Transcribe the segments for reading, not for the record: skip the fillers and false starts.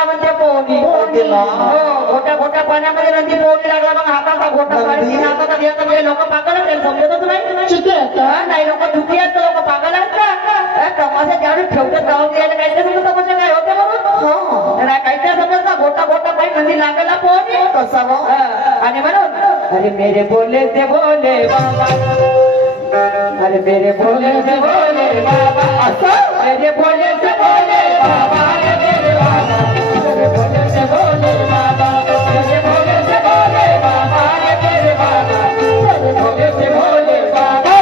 लागला म्हणते पोहणी मोठ्या मोठ्या पाण्यामध्ये नदी पोहणी लागला मग हाताचा गोटा हाताचा घ्यायचा म्हणजे लोक पागल आहेत समजतच नाही नाही लोक दुखी आहेत तर लोक पागल आहेत का तमाशा ज्यावेळी ठेवतात गावात यायला काही ते समजत तमाशा काय होते म्हणून काही त्या समजता गोटा गोटा पाहिजे नदी लागला पोहणी कसा आणि म्हणून अरे मेरे बोले से बोले बाबा अरे मेरे बोले से बोले बाबा मेरे बोले से बोले बाबा मेरे बाबा मेरे बोले से बोले बाबा मेरे बोले से बोले बाबा मेरे बाबा मेरे बोले से बोले बाबा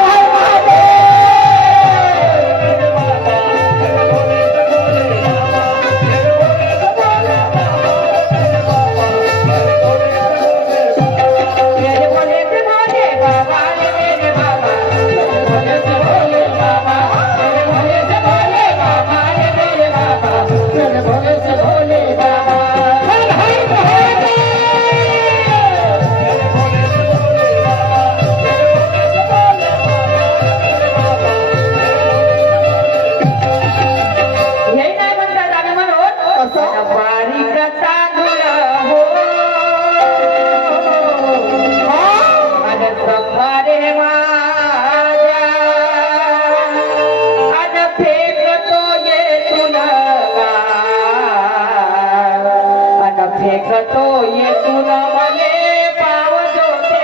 तो ये तुना मने पाव जोते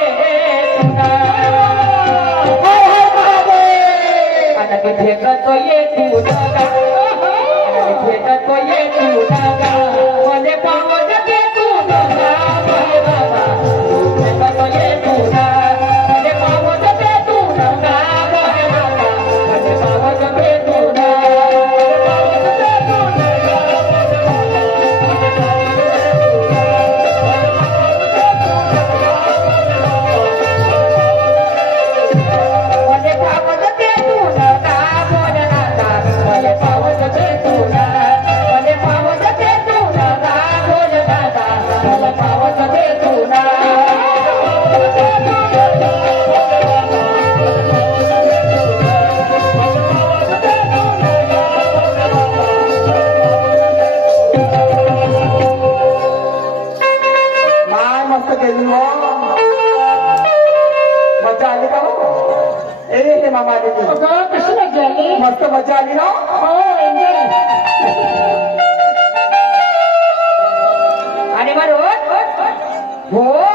तुना अनक फेक तो ये तुना फेक तो ये तुना मने पाव जोते तुना बाबा फेक तो ये तुना मने पाव जोते तुना बाबा मने पाव जोते तुना मस्त मजा आली ना आणि बरोबर हो